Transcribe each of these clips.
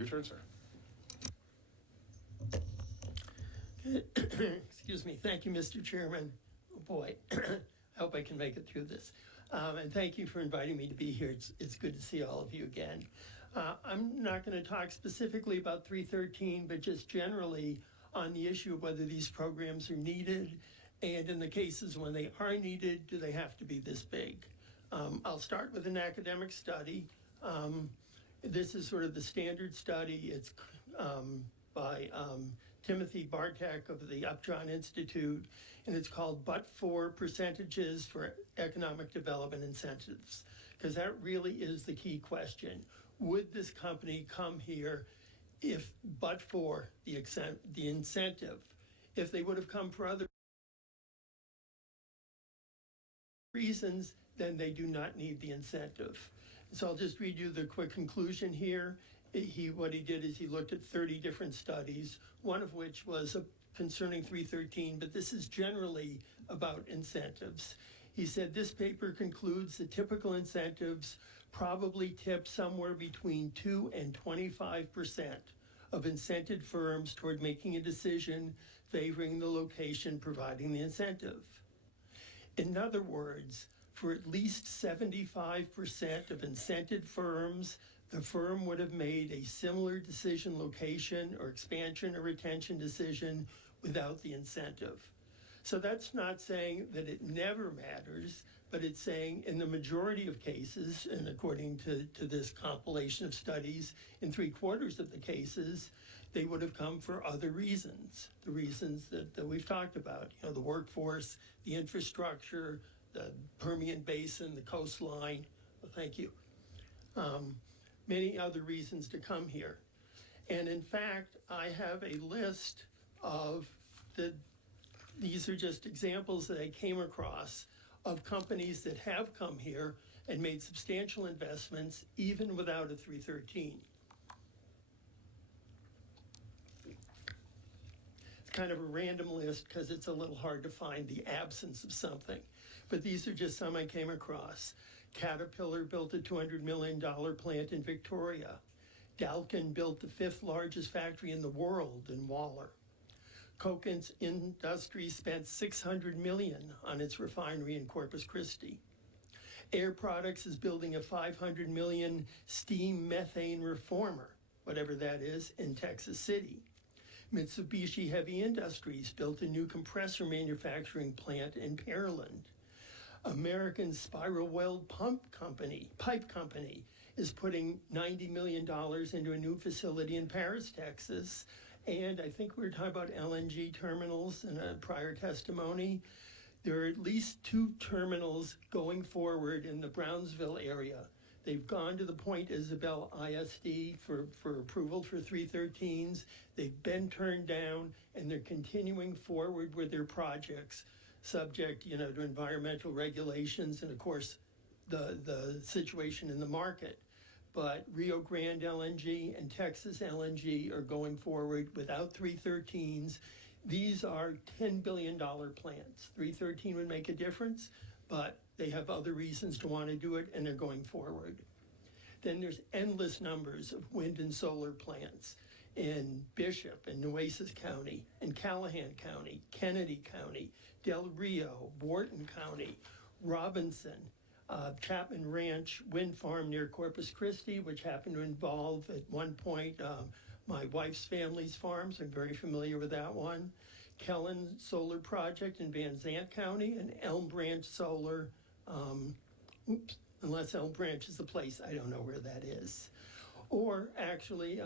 Your turn, sir. Excuse me. Thank you, Mr. Chairman. Oh boy, I hope I can make it through this. And thank you for inviting me to be here. It's good to see all of you again. I'm not going to talk specifically about 313, but just generally on the issue of whether these programs are needed, and in the cases when they are needed, do they have to be this big? I'll start with an academic study. This is sort of the standard study. It's by Timothy Bartek of the Upjohn Institute, and it's called But For Percentages for Economic Development Incentives, because that really is the key question. Would this company come here if but for the incentive? If they would have come for other reasons, then they do not need the incentive. So I'll just read you the quick conclusion here. What he did is he looked at 30 different studies, one of which was concerning 313, but this is generally about incentives. He said this paper concludes the typical incentives probably tip somewhere between 2 and 25% of incented firms toward making a decision favoring the location providing the incentive. In other words, for at least 75% of incented firms, the firm would have made a similar decision location or expansion or retention decision without the incentive. So that's not saying that it never matters, but it's saying in the majority of cases, and according to this compilation of studies, in 3/4 of the cases, they would have come for other reasons, the reasons that we've talked about, the workforce, the infrastructure, the Permian Basin, the coastline. Well, thank you. Many other reasons to come here. And in fact, I have a list of these are just examples that I came across of companies that have come here and made substantial investments even without a 313. It's kind of a random list because it's a little hard to find the absence of something. But these are just some I came across. Caterpillar built a $200 million plant in Victoria. Dalkin built the 5th largest factory in the world in Waller. Koch Industries spent $600 million on its refinery in Corpus Christi. Air Products is building a $500 million steam methane reformer, whatever that is, in Texas City. Mitsubishi Heavy Industries built a new compressor manufacturing plant in Pearland. American Spiral Weld Pipe Company is putting $90 million into a new facility in Paris, Texas. And I think we were talking about LNG terminals in a prior testimony. There are at least 2 terminals going forward in the Brownsville area. They've gone to the Point Isabel ISD for approval for 313s. They've been turned down, and they're continuing forward with their projects, subject, to environmental regulations and, of course, the situation in the market. But Rio Grande LNG and Texas LNG are going forward without 313s. These are $10 billion plants. 313 would make a difference, but they have other reasons to want to do it, and they're going forward. Then there's endless numbers of wind and solar plants in Bishop and Nueces County, and Callahan County, Kennedy County, Del Rio, Wharton County, Robinson, Chapman Ranch wind farm near Corpus Christi, which happened to involve at one point my wife's family's farms. I'm very familiar with that one. Kellen Solar Project in Van Zant County, and Elm Branch Solar, unless Elm Branch is the place, I don't know where that is. Or actually,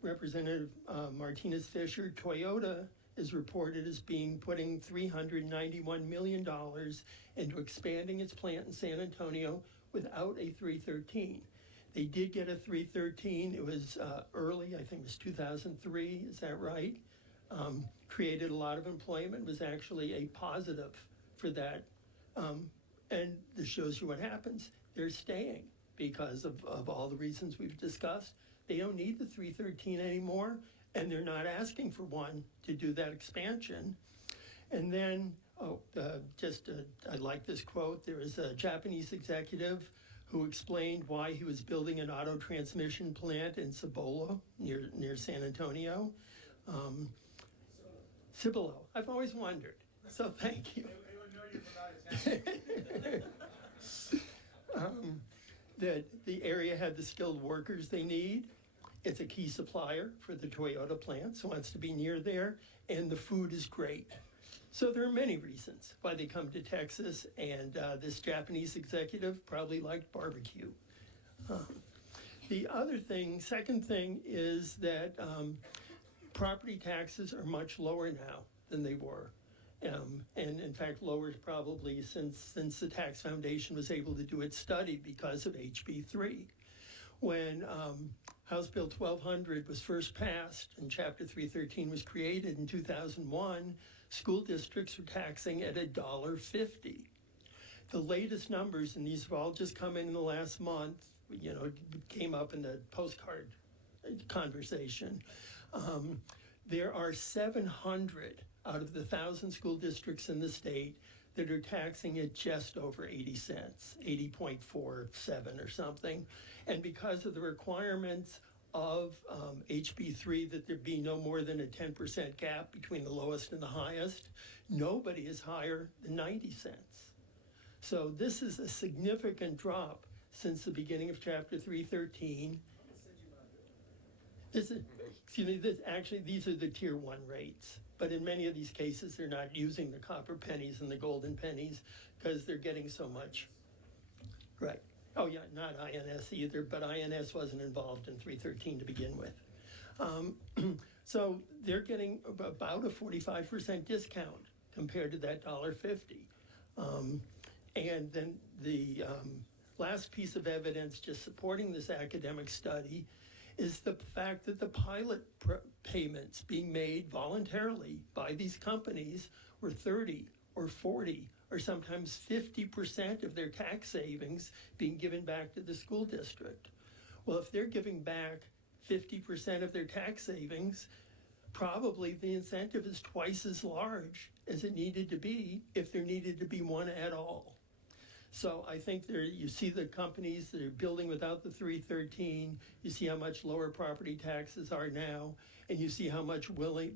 Representative Martinez Fisher, Toyota is reported as putting $391 million into expanding its plant in San Antonio without a 313. They did get a 313. It was early, I think it was 2003, is that right? Created a lot of employment, was actually a positive for that. And this shows you what happens. They're staying because of all the reasons we've discussed. They don't need the 313 anymore, and they're not asking for one to do that expansion. And then, I like this quote. There is a Japanese executive who explained why he was building an auto transmission plant in Cibola near San Antonio. Cibola. I've always wondered. So thank you. That the area had the skilled workers they need. It's a key supplier for the Toyota plant, so wants to be near there, and the food is great. So there are many reasons why they come to Texas, and this Japanese executive probably liked barbecue. The other thing, second thing, is that property taxes are much lower now than they were. And in fact, lower probably since the Tax Foundation was able to do its study because of HB3. When House Bill 1200 was first passed and Chapter 313 was created in 2001, school districts were taxing at $1.50. The latest numbers, and these have all just come in the last month, you know, came up in the postcard conversation. There are 700 out of the 1,000 school districts in the state that are taxing at just over 80 cents, 80.47 or something. And because of the requirements of HB3 that there be no more than a 10% gap between the lowest and the highest, nobody is higher than 90 cents. So this is a significant drop since the beginning of Chapter 313. These are the Tier 1 rates. But in many of these cases, they're not using the copper pennies and the golden pennies because they're getting so much. Right. Oh, yeah, not INS either, but INS wasn't involved in 313 to begin with. So they're getting about a 45% discount compared to that $1.50. And then the last piece of evidence just supporting this academic study is the fact that the pilot payments being made voluntarily by these companies were 30 or 40 or sometimes 50% of their tax savings being given back to the school district. Well, if they're giving back 50% of their tax savings, probably the incentive is twice as large as it needed to be if there needed to be one at all. So I think you see the companies that are building without the 313, you see how much lower property taxes are now, and you see how much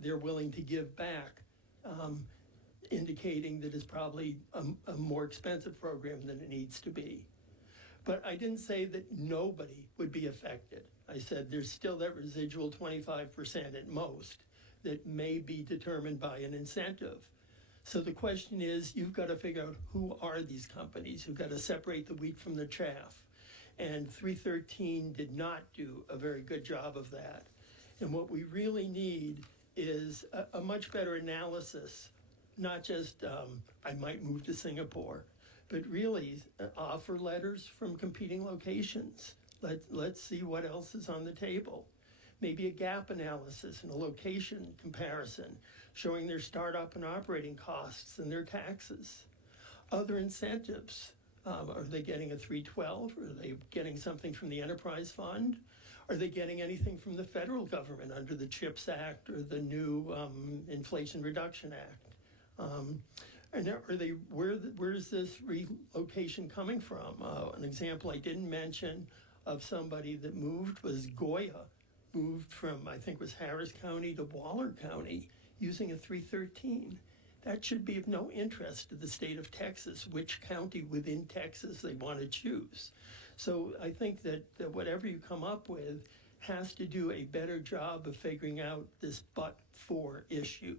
they're willing to give back, indicating that it's probably a more expensive program than it needs to be. But I didn't say that nobody would be affected. I said there's still that residual 25% at most that may be determined by an incentive. So the question is, you've got to figure out who are these companies. You've got to separate the wheat from the chaff. And 313 did not do a very good job of that. And what we really need is a much better analysis, not just I might move to Singapore, but really offer letters from competing locations. Let's see what else is on the table. Maybe a gap analysis and a location comparison, showing their startup and operating costs and their taxes. Other incentives, are they getting a 312? Are they getting something from the Enterprise Fund? Are they getting anything from the federal government under the CHIPS Act or the new Inflation Reduction Act? And where's this relocation coming from? An example I didn't mention of somebody that moved was Goya, moved from, I think it was Harris County to Waller County using a 313. That should be of no interest to the state of Texas, which county within Texas they want to choose. So I think that whatever you come up with has to do a better job of figuring out this but-for issue.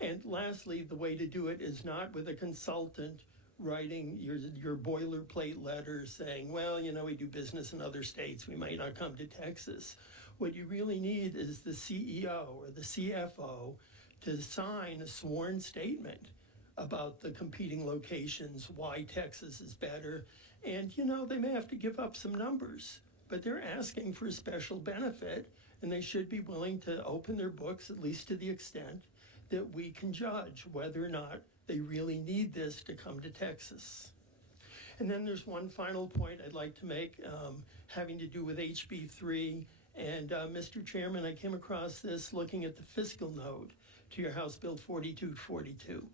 And lastly, the way to do it is not with a consultant writing your boilerplate letters saying, well, you know, we do business in other states, we might not come to Texas. What you really need is the CEO or the CFO to sign a sworn statement about the competing locations, why Texas is better. And, you know, they may have to give up some numbers, but they're asking for a special benefit, and they should be willing to open their books, at least to the extent that we can judge whether or not they really need this to come to Texas. And then there's one final point I'd like to make, having to do with HB3. And Mr. Chairman, I came across this looking at the fiscal note to your House Bill 4242.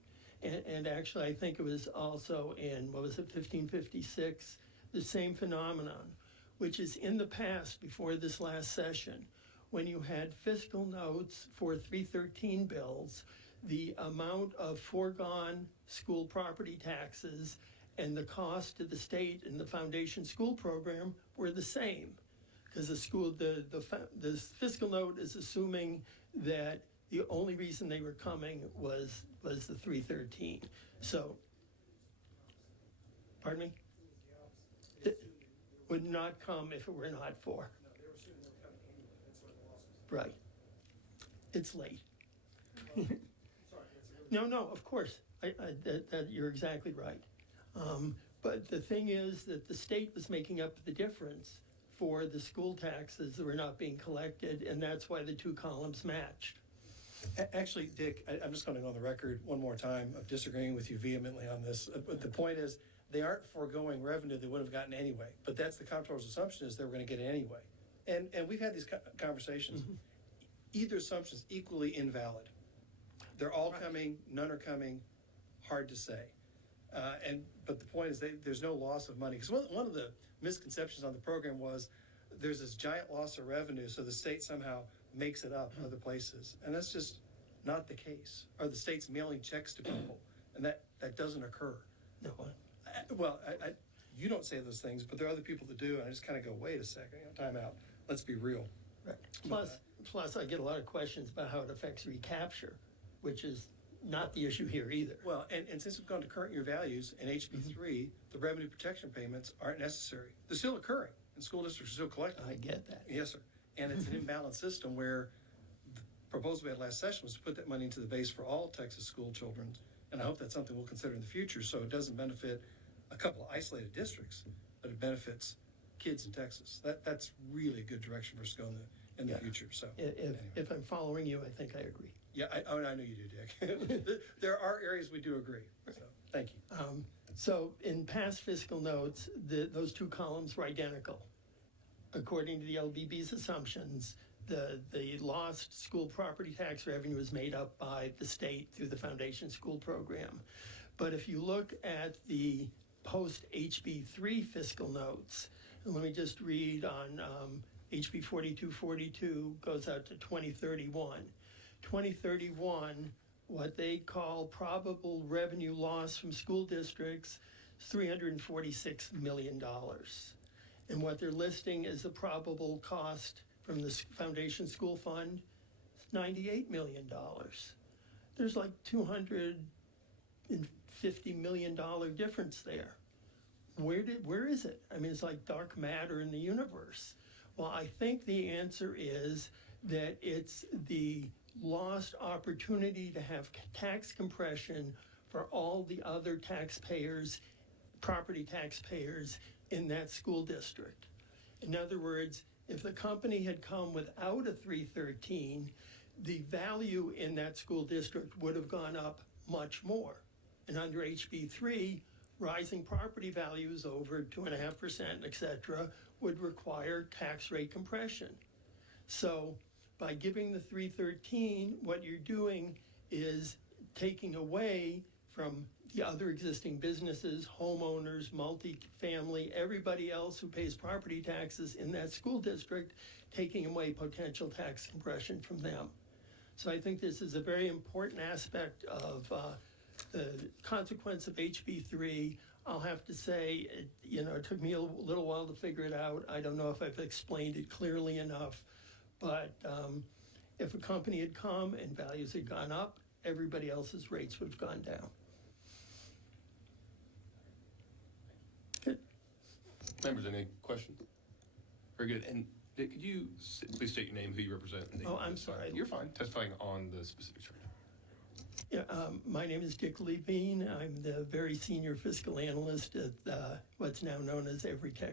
And actually, I think it was also in, 1556, the same phenomenon, which is in the past, before this last session, when you had fiscal notes for 313 bills, the amount of foregone school property taxes and the cost to the state and the foundation school program were the same. Because the fiscal note is assuming that the only reason they were coming was the 313. So, pardon me? It would not come if it were not for. No, they were assuming they were coming anyway. That's where the loss was. Right. It's late. Sorry, that's a really No, of course. That you're exactly right. But the thing is that the state was making up the difference for the school taxes that were not being collected, and that's why the two columns matched. Actually, Dick, I'm just going to go on the record one more time of disagreeing with you vehemently on this. But the point is, they aren't foregoing revenue they would have gotten anyway. But that's the comptroller's assumption, is they were going to get it anyway. And we've had these conversations. Mm-hmm. Either assumption is equally invalid. They're all coming, none are coming, hard to say. But the point is, there's no loss of money. Because one of the misconceptions on the program was there's this giant loss of revenue, so the state somehow makes it up in other places. And that's just not the case. Or the state's mailing checks to people, and that doesn't occur. No. You don't say those things, but there are other people that do, and I just kind of go, wait a second, time out. Let's be real. Right. Plus, I get a lot of questions about how it affects recapture, which is not the issue here either. Well, and since we've gone to current year values in HB3, the revenue protection payments aren't necessary. They're still occurring, and school districts are still collecting. I get that. Yes, sir. And it's an imbalanced system where the proposal we had last session was to put that money into the base for all Texas school children, and I hope that's something we'll consider in the future, so it doesn't benefit a couple of isolated districts, but it benefits kids in Texas. That's really a good direction for us to go in the future. So if I'm following you, I think I agree. Yeah, I know you do, Dick. There are areas we do agree. So thank you. So in past fiscal notes, those two columns were identical. According to the LBB's assumptions, the lost school property tax revenue is made up by the state through the foundation school program. But if you look at the post HB3 fiscal notes, and let me just read on HB 4242 goes out to 2031. 2031, what they call probable revenue loss from school districts is $346 million. And what they're listing as the probable cost from the foundation school fund is $98 million. There's like $250 million difference there. Where is it? I mean, it's like dark matter in the universe. Well, I think the answer is that it's the lost opportunity to have tax compression for all the other taxpayers, property taxpayers in that school district. In other words, if the company had come without a 313, the value in that school district would have gone up much more. And under HB3, rising property values over 2.5%, et cetera, would require tax rate compression. So by giving the 313, what you're doing is taking away from the other existing businesses, homeowners, multifamily, everybody else who pays property taxes in that school district, taking away potential tax compression from them. So I think this is a very important aspect of the consequence of HB3. I'll have to say, it took me a little while to figure it out. I don't know if I've explained it clearly enough, but if a company had come and values had gone up, everybody else's rates would have gone down. Good. Members, any questions? Very good. And Dick, could you please state your name, who you represent? I'm sorry. You're fine. Testifying on the specifics right now. Yeah, my name is Ch313. I'm the very senior fiscal analyst at what's now known as Every Tech.